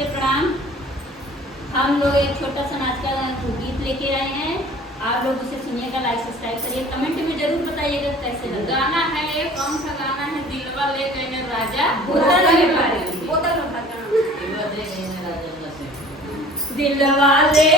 नमस्ते प्रणाम। हम लोग एक छोटा सा नाच का गीत लेके आए हैं, आप लोग उसे सुनिएगा, लाइक सब्सक्राइब करिए, कमेंट में जरूर बताइएगा कैसे लगा। गाना है ये कौन सा गाना है? दिलवा ले गए राजा बोतल में पानी। बोतल में दिलवा ले